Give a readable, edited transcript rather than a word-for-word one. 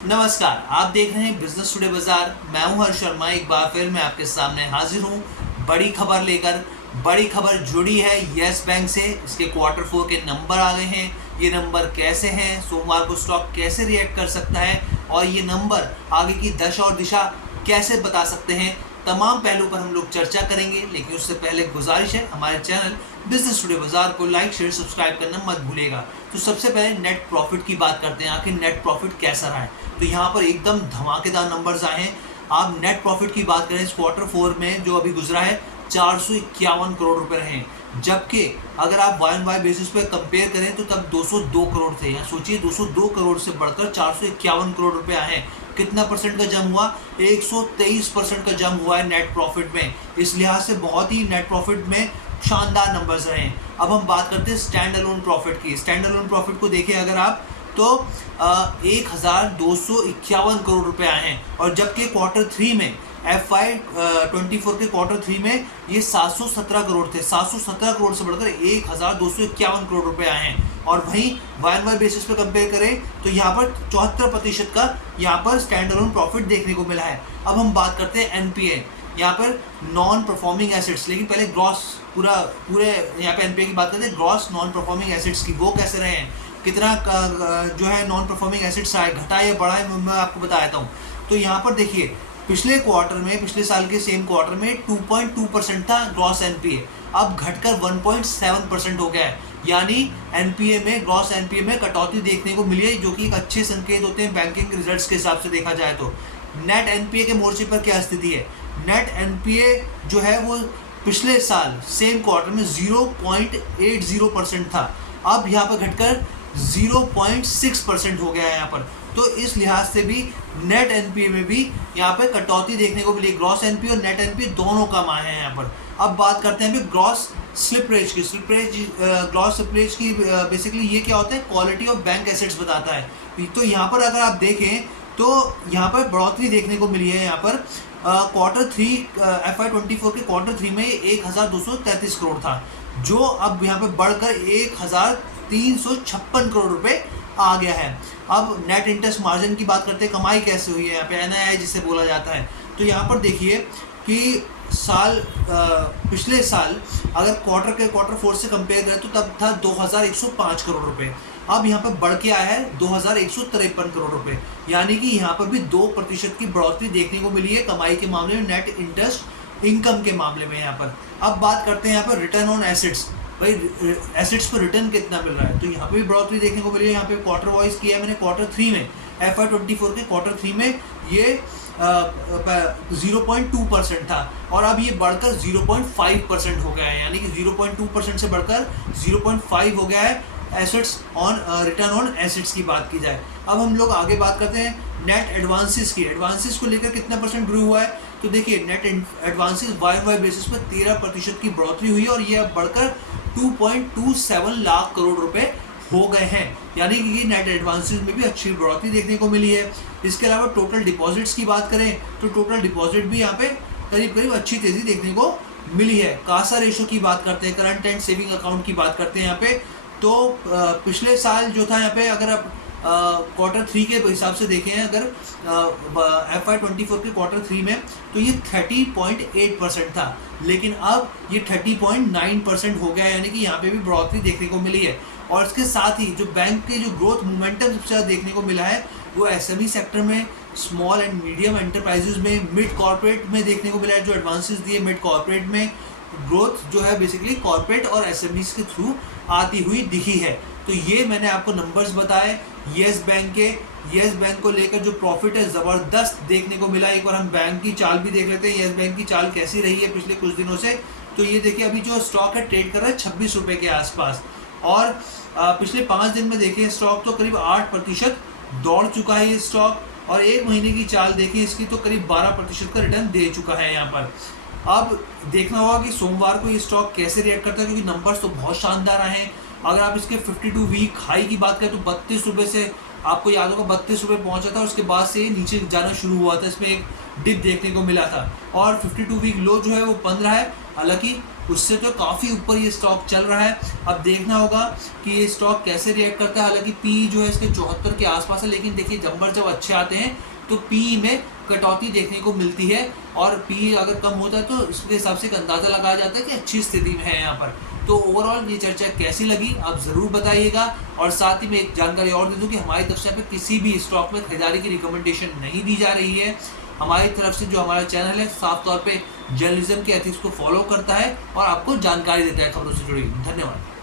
नमस्कार, आप देख रहे हैं बिजनेस टुडे बाजार। मैं हूं हर्ष शर्मा। एक बार फिर मैं आपके सामने हाजिर हूं बड़ी खबर लेकर। बड़ी खबर जुड़ी है यस बैंक से। इसके क्वार्टर 4 के नंबर आ गए हैं। ये नंबर कैसे हैं, सोमवार को स्टॉक कैसे रिएक्ट कर सकता है और ये नंबर आगे की दशा और दिशा कैसे बता सकते हैं, तमाम पहलू पर हम लोग चर्चा करेंगे। लेकिन उससे पहले गुजारिश है, हमारे चैनल बिजनेस टुडे बाजार को लाइक शेयर सब्सक्राइब करना मत भूलिएगा। तो सबसे पहले नेट प्रॉफिट की बात करते हैं। आखिर नेट प्रॉफिट कैसा रहा है, तो यहाँ पर एकदम धमाकेदार नंबर्स आए हैं। आप नेट प्रॉफिट की बात करें, इस क्वार्टर 4 में जो अभी गुजरा है 451 करोड़ रुपए रहे, जबकि अगर आप वाई एंड वाई बेसिस पे कंपेयर करें तो तब 202 करोड़ थे। यहाँ सोचिए 202 करोड़ से बढ़कर 451 करोड़ रुपए आए हैं। कितना परसेंट का जम हुआ? 123% का जम हुआ है नेट प्रॉफिट में। इस लिहाज से बहुत ही नेट प्रॉफिट में शानदार नंबर्स रहे हैं। अब हम बात करते हैं स्टैंड अलोन प्रॉफिट की। स्टैंड अलोन प्रॉफिट को देखिए अगर आप, तो 1251 करोड़ रुपए आए हैं, और जबकि क्वार्टर 3 में FY24 के क्वार्टर 3 में ये 717 करोड़ थे। 717 करोड़ से बढ़कर 1251 करोड़ रुपए आए हैं। और वहीं वाई एंड वाई बेसिस पे कंपेयर करें तो यहाँ पर 74% का यहाँ पर स्टैंड अलोन प्रॉफिट देखने को मिला है। अब हम बात करते हैं एनपीए, यहाँ पर नॉन परफॉर्मिंग एसेट्स। लेकिन पहले ग्रॉस पूरे यहाँ पे एनपीए की बात करते हैं, ग्रॉस नॉन परफॉर्मिंग एसेट्स की। वो कैसे रहे हैं, कितना जो है नॉन परफॉर्मिंग एसेट्स आए, घटा या बढ़ा है, मैं आपको बता देता हूँ। तो यहाँ पर देखिए पिछले क्वार्टर में, पिछले साल के सेम क्वार्टर में 2.2% था ग्रॉस एनपीए, अब घटकर 1.7% हो गया है। यानी एनपीए में, ग्रॉस एनपीए में कटौती देखने को मिली है, जो कि एक अच्छे संकेत होते हैं बैंकिंग रिजल्ट्स के हिसाब से देखा जाए तो। नेट एनपीए के मोर्चे पर क्या स्थिति है? नेट एनपीए जो है वो पिछले साल सेम क्वार्टर में 0.80% था, अब यहाँ पर घटकर 0.6% हो गया है यहाँ पर। तो इस लिहाज से भी नेट एनपीए में भी यहाँ पे कटौती देखने को मिली। ग्रॉस एनपीए और नेट एनपीए दोनों कम आए हैं यहाँ पर। अब बात करते हैं ग्रॉस स्लिपरेज की। ग्रॉस स्लिपरेज की बेसिकली ये क्या होता है, क्वालिटी ऑफ बैंक एसेट्स बताता है। तो यहाँ पर अगर आप देखें तो यहाँ पर बढ़ोतरी देखने को मिली है। यहाँ पर क्वार्टर 3 FY24 के क्वार्टर 3 में 1233 करोड़ था, जो अब यहाँ पे बढ़कर 1356 करोड़ रुपए आ गया है। अब नेट इंटरेस्ट मार्जिन की बात करते हैं, कमाई कैसे हुई है यहाँ पे, एनआईआई जिसे बोला जाता है। तो यहाँ पर देखिए कि पिछले साल अगर क्वार्टर 4 से कंपेयर करें तो तब था 2105 करोड़ रुपए, अब यहाँ पर बढ़ के आया है 2153 करोड़ रुपए। यानी कि यहाँ पर भी 2% की बढ़ोतरी देखने को मिली है कमाई के मामले में, नेट इंटरेस्ट इनकम के मामले में यहाँ पर। अब बात करते हैं यहाँ पर रिटर्न ऑन एसेट्स। भाई एसेट्स पर रिटर्न कितना मिल रहा है, तो यहाँ पे भी बढ़ोतरी देखने को मिली है। यहाँ पे क्वार्टर वाइज किया है मैंने, क्वार्टर 3 में FY24 के क्वार्टर 3 में ये 0.2% था, और अब ये बढ़कर 0.5% हो गया है। यानी कि 0.2% से बढ़कर 0.5 हो गया है assets on return on assets की बात की जाए। अब हम लोग आगे बात करते हैं नेट एडवांसेस की। एडवांसेस को लेकर कितना परसेंट ग्रो हुआ है, तो देखिए नेट एडवांसेस वाई बेसिस पर 13% की बढ़ोतरी हुई है, और ये अब बढ़कर 2.27 लाख करोड़ रुपए हो गए हैं। यानी कि नेट एडवांसेस में भी अच्छी बढ़ोतरी देखने को मिली है। इसके अलावा टोटल डिपॉजिट्स की बात करें तो टोटल डिपॉजिट भी यहाँ पे करीब अच्छी तेजी देखने को मिली है। कासा रेशो की बात करते हैं, करंट एंड सेविंग अकाउंट की बात करते हैं यहाँ पे, तो पिछले साल जो था यहाँ पे, अगर आप क्वार्टर 3 के हिसाब से देखें, अगर FY24 के क्वार्टर 3 में, तो ये 30.8% था, लेकिन अब ये 30.9% हो गया है। यानी कि यहाँ पे भी बढ़ोतरी देखने को मिली है। और इसके साथ ही जो बैंक के जो ग्रोथ मोमेंटम सबसे ज़्यादा देखने को मिला है वो एसएमई सेक्टर में, स्मॉल एंड मीडियम एंटरप्राइजेज में, मिड कॉर्पोरेट में देखने को मिला है। जो एडवांसेस दिए मिड कॉर्पोरेट में, ग्रोथ जो है बेसिकली कॉर्पोरेट और एसएमईज के थ्रू आती हुई दिखी है। तो ये मैंने आपको नंबर्स बताए येस बैंक के। येस बैंक को लेकर जो प्रॉफिट है ज़बरदस्त देखने को मिला। एक बार हम बैंक की चाल भी देख लेते हैं, येस बैंक की चाल कैसी रही है पिछले कुछ दिनों से। तो ये देखिए अभी जो स्टॉक है ट्रेड कर रहा है 26 रुपये के आसपास, और पिछले 5 दिन में देखें स्टॉक तो करीब 8% दौड़ चुका है ये स्टॉक, और एक महीने की चाल देखें इसकी तो करीब 12% का रिटर्न दे चुका है यहाँ पर। अब देखना होगा कि सोमवार को ये स्टॉक कैसे रिएक्ट करता है, क्योंकि नंबर्स तो बहुत शानदार आए हैं। अगर आप इसके 52 वीक हाई की बात करें तो 32 रुपये से, आपको याद होगा 32 रुपये पहुँचा था, उसके बाद से नीचे जाना शुरू हुआ था। इसमें एक डिप देखने को मिला था और 52 वीक लो जो है वो बन रहा है, हालांकि उससे तो काफ़ी ऊपर ये स्टॉक चल रहा है। अब देखना होगा कि ये स्टॉक कैसे रिएक्ट करता है। हालांकि पी जो है इसके 74 के आसपास है, लेकिन देखिए नंबर जब अच्छे आते हैं तो पी में कटौती देखने को मिलती है और पी अगर कम होता है तो उसके हिसाब से एक अंदाज़ा लगाया जाता है कि अच्छी स्थिति में है यहाँ पर। तो ओवरऑल ये चर्चा कैसी लगी आप ज़रूर बताइएगा। और साथ ही मैं एक जानकारी और दे दूँ कि हमारी तरफ से यहाँ पे किसी भी स्टॉक में खरीदारी की रिकमेंडेशन नहीं दी जा रही है। हमारी तरफ से जो हमारा चैनल है साफ तौर पे जर्नलिज्म के एथिक्स को फॉलो करता है और आपको जानकारी देता है खबरों से जुड़ी। धन्यवाद।